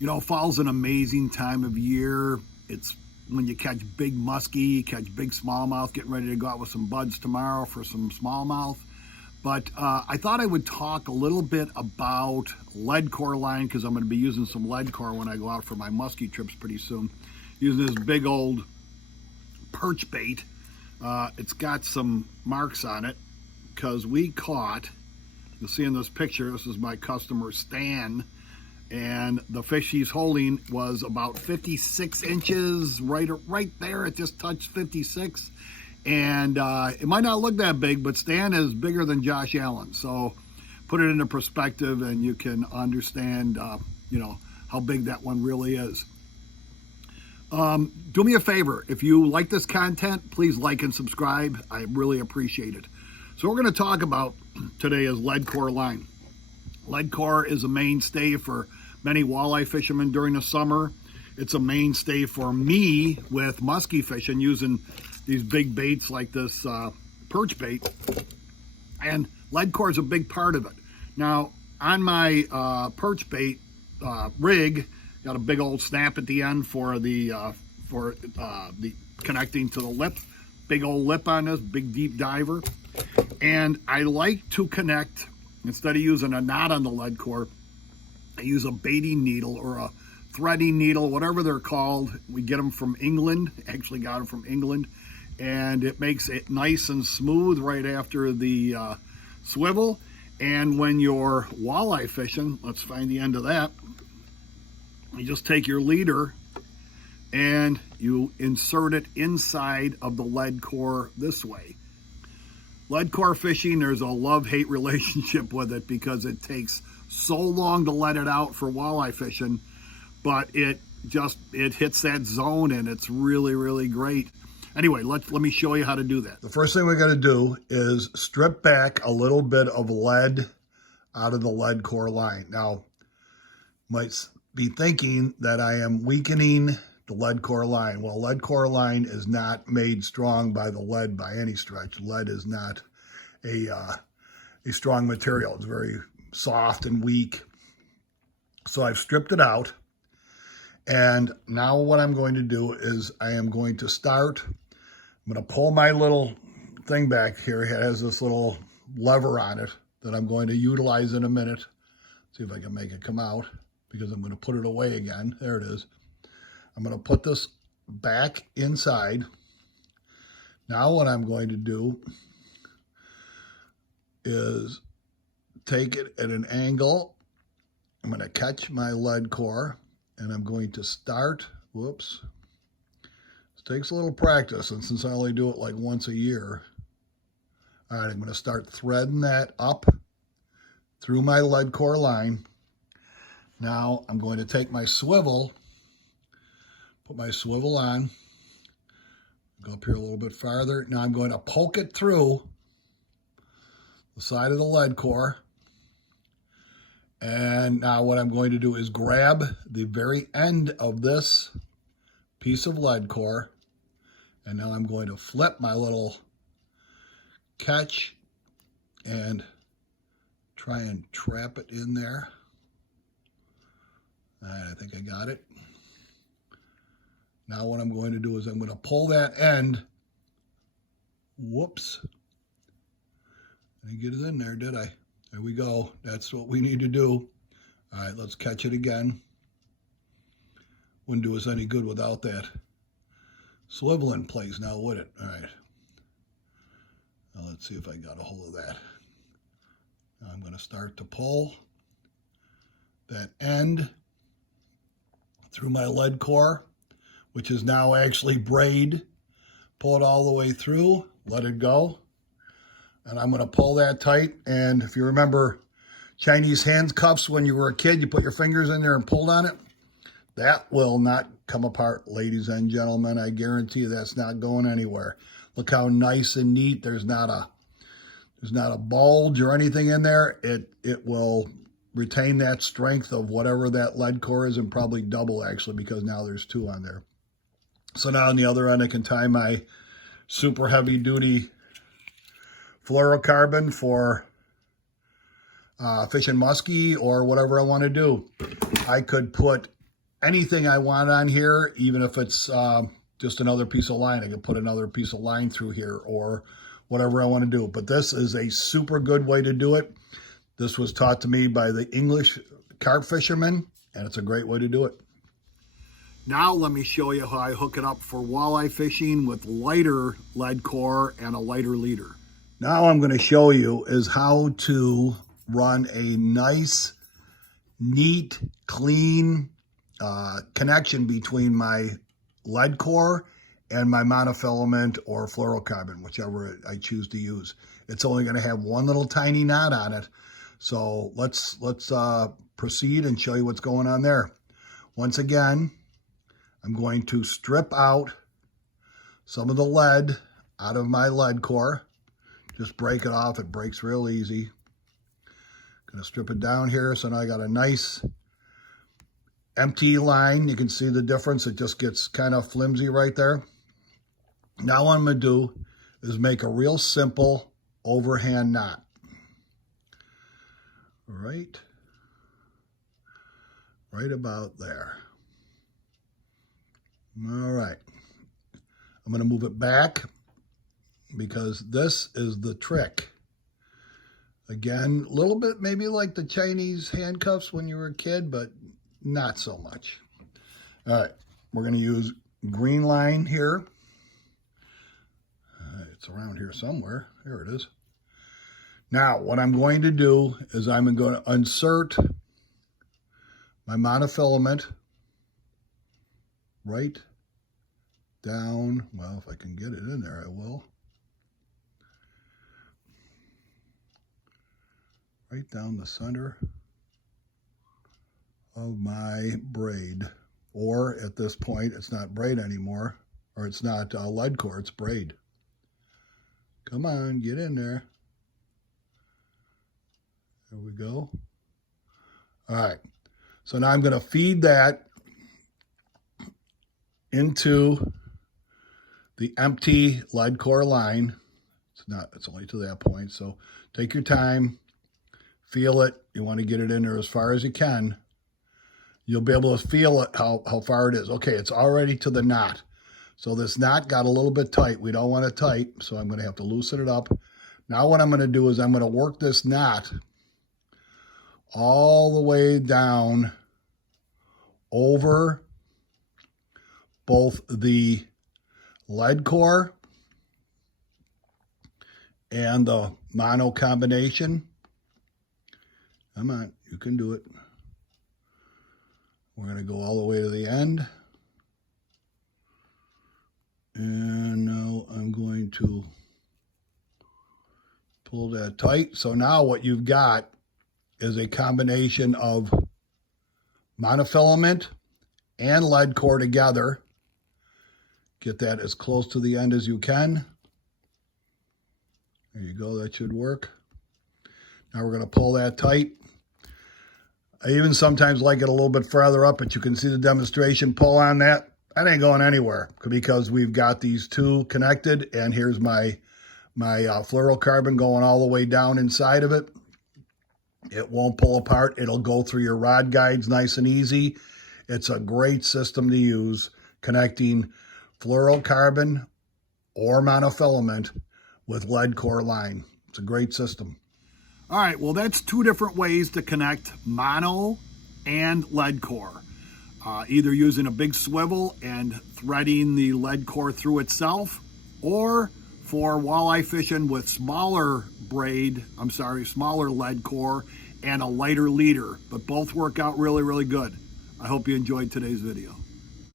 You know, fall's an amazing time of year. It's when you catch big musky, you catch big smallmouth, getting ready to go out with some buds tomorrow for some smallmouth. But I thought I would talk a little bit about lead core line because I'm going to be using some lead core when I go out for my musky trips pretty soon. Using this big old perch bait. It's got some marks on it because we caught, you'll see in this picture, this is my customer Stan, and the fish he's holding was about 56 inches, right there. It just touched 56. And it might not look that big, but Stan is bigger than Josh Allen. So put it into perspective and you can understand, how big that one really is. Do me a favor. If you like this content, please like and subscribe. I really appreciate it. So what we're going to talk about today is lead core line. Lead core is a mainstay for many walleye fishermen during the summer. It's a mainstay for me with musky fishing using these big baits like this perch bait. And lead core is a big part of it. Now, on my perch bait rig, got a big old snap at the end for the connecting to the lip. Big old lip on this, big deep diver. And I like to connect, instead of using a knot on the lead core, I use a baiting needle or a threading needle, whatever they're called. We get them from England, actually got them from England. And it makes it nice and smooth right after the swivel. And when you're walleye fishing, let's find the end of that. You just take your leader and you insert it inside of the lead core this way. Lead core fishing, there's a love-hate relationship with it because it takes so long to let it out for walleye fishing, but it hits that zone and it's really, really great. Anyway, let me show you how to do that. The first thing we're going to do is strip back a little bit of lead out of the lead core line. Now, you might be thinking that I am weakening the lead core line. Well, lead core line is not made strong by the lead by any stretch. Lead is not a strong material. It's very soft and weak. So I've stripped it out. And now what I'm going to do is I am going to start, I'm going to pull my little thing back here. It has this little lever on it that I'm going to utilize in a minute. See if I can make it come out because I'm going to put it away again. There it is. I'm going to put this back inside. Now what I'm going to do is take it at an angle. I'm going to catch my lead core and I'm going to start, whoops. This takes a little practice, and since I only do it like once a year, all right, I'm going to start threading that up through my lead core line. Now I'm going to take my swivel, put my swivel on, go up here a little bit farther. Now I'm going to poke it through the side of the lead core. And now what I'm going to do is grab the very end of this piece of lead core. And now I'm going to flip my little catch and try and trap it in there. All right, I think I got it. Now what I'm going to do is I'm going to pull that end. Whoops. I didn't get it in there, did I? There we go. That's what we need to do. All right, let's catch it again. Wouldn't do us any good without that swivel in place now, would it? All right. Now let's see if I got a hold of that. Now I'm going to start to pull that end through my lead core, which is now actually braid. Pull it all the way through, let it go. And I'm going to pull that tight. And if you remember Chinese handcuffs when you were a kid, you put your fingers in there and pulled on it. That will not come apart, ladies and gentlemen. I guarantee you that's not going anywhere. Look how nice and neat. There's not a bulge or anything in there. It will retain that strength of whatever that lead core is, and probably double actually, because now there's two on there. So now on the other end, I can tie my super heavy duty fluorocarbon for fishing musky or whatever I want to do. I could put anything I want on here, even if it's just another piece of line. I can put another piece of line through here or whatever I want to do. But this is a super good way to do it. This was taught to me by the English carp fishermen, and it's a great way to do it. Now let me show you how I hook it up for walleye fishing with lighter lead core and a lighter leader. Now I'm going to show you is how to run a nice, neat, clean connection between my lead core and my monofilament or fluorocarbon, whichever I choose to use. It's only going to have one little tiny knot on it. So let's proceed and show you what's going on there. Once again, I'm going to strip out some of the lead out of my lead core. Just break it off. It breaks real easy. Going to strip it down here. So now I got a nice empty line. You can see the difference. It just gets kind of flimsy right there. Now what I'm going to do is make a real simple overhand knot. Right about there. All right. I'm going to move it back because this is the trick. Again, a little bit maybe like the Chinese handcuffs when you were a kid, but not so much. All right. We're going to use green line here. It's around here somewhere. Here it is. Now, what I'm going to do is I'm going to insert my monofilament right down. Well, if I can get it in there, I will. Right down the center of my braid. Or at this point, it's not braid anymore, or it's not lead core, it's braid. Come on, get in there. There we go. All right. So now I'm going to feed that into the empty lead core line. It's only to that point. So take your time, feel it. You want to get it in there as far as you can. You'll be able to feel it, how far it is. Okay, it's already to the knot. So this knot got a little bit tight. We don't want it tight, so I'm going to have to loosen it up. Now what I'm going to do is I'm going to work this knot all the way down over both the lead core and the mono combination. Come on, you can do it. We're going to go all the way to the end. And now I'm going to pull that tight. So now what you've got is a combination of monofilament and lead core together. Get that as close to the end as you can. There you go, that should work. Now we're going to pull that tight. I even sometimes like it a little bit further up, but you can see the demonstration. Pull on that. That ain't going anywhere because we've got these two connected, and here's my fluorocarbon going all the way down inside of it. It won't pull apart. It'll go through your rod guides nice and easy. It's a great system to use, connecting fluorocarbon or monofilament with lead core line. It's a great system. All right, well, that's two different ways to connect mono and lead core. Either using a big swivel and threading the lead core through itself, or for walleye fishing with smaller lead core and a lighter leader. But both work out really, really good. I hope you enjoyed today's video.